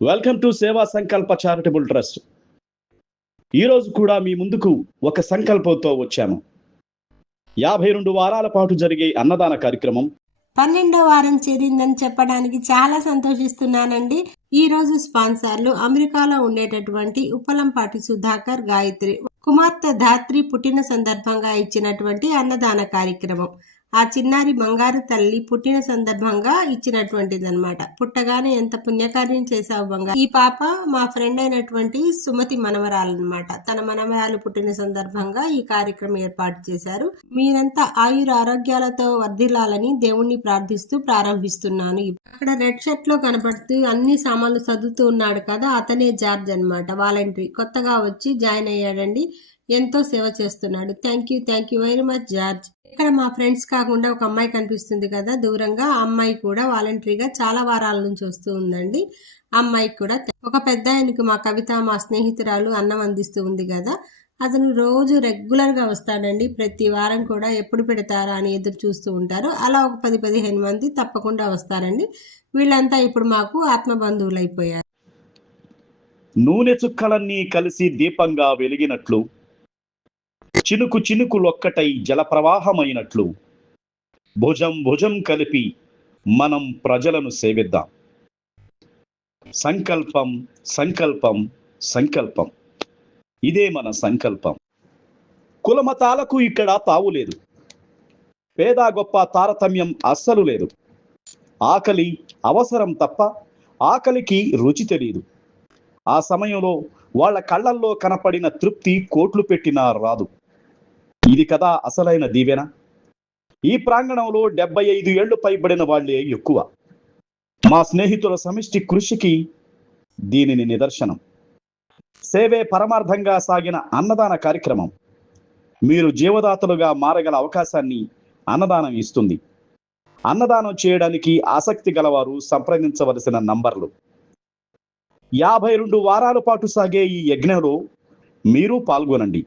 Welcome to సేవా సంకల్ప charitable trust ఈరోజు కూడా మీ ముందుకు ఒక సంకల్పంతో వచ్చాము. యాభై రెండు వారాల పాటు జరిగే అన్నదాన కార్యక్రమం. పన్నెండో వారం చేరిందని చెప్పడానికి చాలా సంతోషిస్తున్నానండి. ఈ రోజు స్పాన్సర్లు అమెరికాలో ఉండేటటువంటి ఉప్పలంపాటి సుధాకర్ గాయత్రి కుమార్తె ధాత్రి పుట్టిన సందర్భంగా ఇచ్చినటువంటి అన్నదాన కార్యక్రమం. ఆ చిన్నారి బంగారు తల్లి పుట్టిన సందర్భంగా ఇచ్చినటువంటిది అనమాట పుట్టగానే ఎంత పుణ్యకార్యం చేశావు బంగారు. ఈ పాప మా ఫ్రెండ్ అయినటువంటి సుమతి మనవరాలు అనమాట తన మనవరాలు పుట్టిన సందర్భంగా ఈ కార్యక్రమం ఏర్పాటు చేశారు. మీరంతా ఆయుర ఆరోగ్యాలతో వర్ధిల్లాలని దేవుణ్ణి ప్రార్థిస్తూ ప్రారంభిస్తున్నాను. అక్కడ రెడ్ షర్ట్లో కనపడుతూ అన్ని సామాన్లు చదువుతూ ఉన్నాడు కదా అతనే జార్జ్ అన్నమాట. వాలంటరీ. కొత్తగా వచ్చి జాయిన్ అయ్యాడండి. ఎంతో సేవ చేస్తున్నాడు. Thank you thank you very much George. ఇక్కడ మా ఫ్రెండ్స్ కాకుండా ఒక అమ్మాయి కనిపిస్తుంది కదా దూరంగా. ఆ అమ్మాయి కూడా వాలంటరీగా చాలా వారాల నుంచి వస్తూ ఉందండి. ఆ అమ్మాయికి కూడా ఒక పెద్ద ఆయనకు మా కవిత మా స్నేహితురాలు అన్నం అందిస్తూ ఉంది కదా. అతను రోజు రెగ్యులర్గా వస్తాడండి. ప్రతి వారం కూడా ఎప్పుడు పెడతారా అని ఎదురు చూస్తూ ఉంటారు. అలా ఒక పది పదిహేను మంది తప్పకుండా వస్తారండి. వీళ్ళంతా ఇప్పుడు మాకు ఆత్మ బంధువులు అయిపోయారు నూనె చుక్కలన్నీ కలిసి దీపంగా వెలిగినట్లు చినుకు చినుకులొక్కటై జలప్రవాహమైనట్లు భుజం భుజం కలిపి మనం ప్రజలను సేవిద్దాం. సంకల్పం సంకల్పం సంకల్పం. ఇదే మన సంకల్పం. కులమతాలకు ఇక్కడ తావు లేదు. పేద గొప్ప తారతమ్యం అస్సలు లేదు. ఆకలి అవసరం తప్ప ఆకలికి రుచి తెలియదు ఆ సమయంలో వాళ్ళ కళ్ళల్లో కనపడిన తృప్తి కోట్లు పెట్టినా రాదు. ఇది కదా అసలైన దీవెన? ఈ ప్రాంగణంలో డెబ్బై ఐదు ఏళ్ళు పైబడిన వాళ్ళే ఎక్కువ. మా స్నేహితుల సమిష్టి కృషికి దీనిని నిదర్శనం. సేవే పరమార్థంగా సాగిన అన్నదాన కార్యక్రమం. మీరు జీవదాతలుగా మారగల అవకాశాన్ని అన్నదానం ఇస్తుంది. అన్నదానం చేయడానికి ఆసక్తి గలవారు సంప్రదించవలసిన నంబర్లు. యాభై రెండు వారాల పాటు సాగే ఈ యజ్ఞంలో మీరు పాల్గొనండి.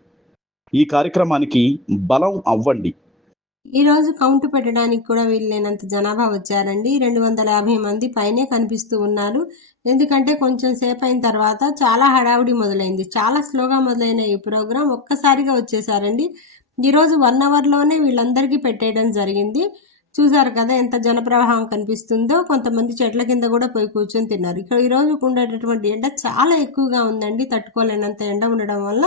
ఈ కార్యక్రమానికి బలం అవ్వండి. ఈ రోజు కౌంట్ పెట్టడానికి కూడా వీళ్ళైనంత జనాభా వచ్చారండి. రెండు వందల యాభై మంది పైనే కనిపిస్తూ ఉన్నారు. ఎందుకంటే కొంచెం సేపు అయిన తర్వాత చాలా హడావుడి మొదలైంది. చాలా స్లోగా మొదలైన ఈ ప్రోగ్రాం ఒక్కసారిగా వచ్చేసారండి. ఈరోజు వన్ అవర్లోనే వీళ్ళందరికీ పెట్టేయడం జరిగింది. చూసారు కదా ఎంత జనప్రవాహం కనిపిస్తుందో. కొంతమంది చెట్ల కింద కూడా పోయి కూర్చొని తిన్నారు. ఇక్కడ ఈ ఉండేటటువంటి ఎండ చాలా ఎక్కువగా ఉందండి. తట్టుకోలేనంత ఎండ ఉండడం వల్ల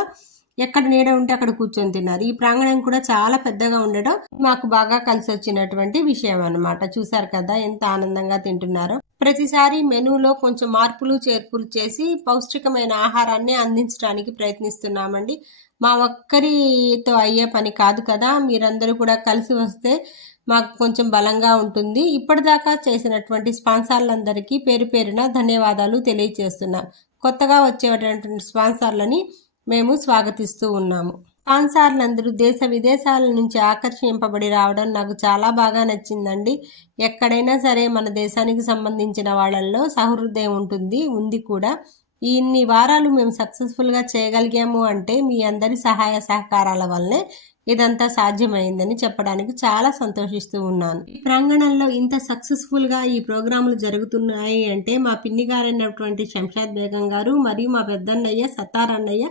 ఎక్కడ నీడ ఉంటే అక్కడ కూర్చొని తిన్నారు. ఈ ప్రాంగణం కూడా చాలా పెద్దగా ఉండడం మాకు బాగా కలిసి వచ్చినటువంటి విషయం అనమాట చూసారు కదా ఎంత ఆనందంగా తింటున్నారో. ప్రతిసారి మెనూలో కొంచెం మార్పులు చేర్పులు చేసి పౌష్టికమైన ఆహారాన్ని అందించడానికి ప్రయత్నిస్తున్నామండి. మా ఒక్కరితో అయ్యే పని కాదు కదా. మీరందరూ కూడా కలిసి వస్తే మాకు కొంచెం బలంగా ఉంటుంది. ఇప్పటిదాకా చేసినటువంటి స్పాన్సర్లందరికీ పేరు పేరున ధన్యవాదాలు తెలియజేస్తున్నాం కొత్తగా వచ్చేటువంటి స్పాన్సర్లని మేము స్వాగతిస్తూ ఉన్నాము. స్పాన్సర్లందరూ దేశ విదేశాల నుంచి ఆకర్షింపబడి రావడం నాకు చాలా బాగా నచ్చిందండి. ఎక్కడైనా సరే మన దేశానికి సంబంధించిన వాళ్ళల్లో సహృదయం ఉంటుంది ఉంది కూడా. ఇన్ని వారాలు మేము సక్సెస్ఫుల్గా చేయగలిగాము అంటే మీ అందరి సహాయ సహకారాల వల్లే ఇదంతా సాధ్యమైందని చెప్పడానికి చాలా సంతోషిస్తూ ఉన్నాను. ఈ ప్రాంగణంలో ఇంత సక్సెస్ఫుల్గా ఈ ప్రోగ్రాములు జరుగుతున్నాయి అంటే మా పిన్ని గారైనటువంటి శంషాద్ బేగం గారు మరియు మా పెద్దన్నయ్య సత్తారన్నయ్య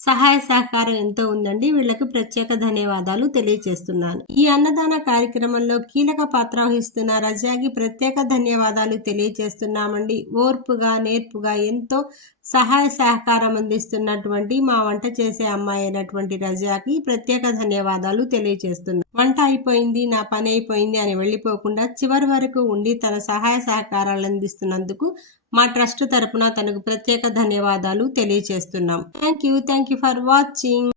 సహాయ సహకారం ఎంతో ఉందండి. వీళ్ళకు ప్రత్యేక ధన్యవాదాలు తెలియజేస్తున్నాను. ఈ అన్నదాన కార్యక్రమంలో కీలక పాత్ర వహిస్తున్న రజాకి ప్రత్యేక ధన్యవాదాలు తెలియజేస్తున్నామండి. ఓర్పుగా నేర్పుగా ఎంతో సహాయ సహకారం అందిస్తున్నటువంటి మా వంట చేసే అమ్మాయి అయినటువంటి రజాకి ప్రత్యేక ధన్యవాదాలు తెలియజేస్తున్నాను. వంట అయిపోయింది నా పని అయిపోయింది అని వెళ్ళిపోకుండా చివరి వరకు ఉండి తన సహాయ సహకారాలు అందిస్తున్నందుకు మా ట్రస్ట్ తరపున తనకు ప్రత్యేక ధన్యవాదాలు తెలియజేస్తున్నాం. Thank you thank you for watching.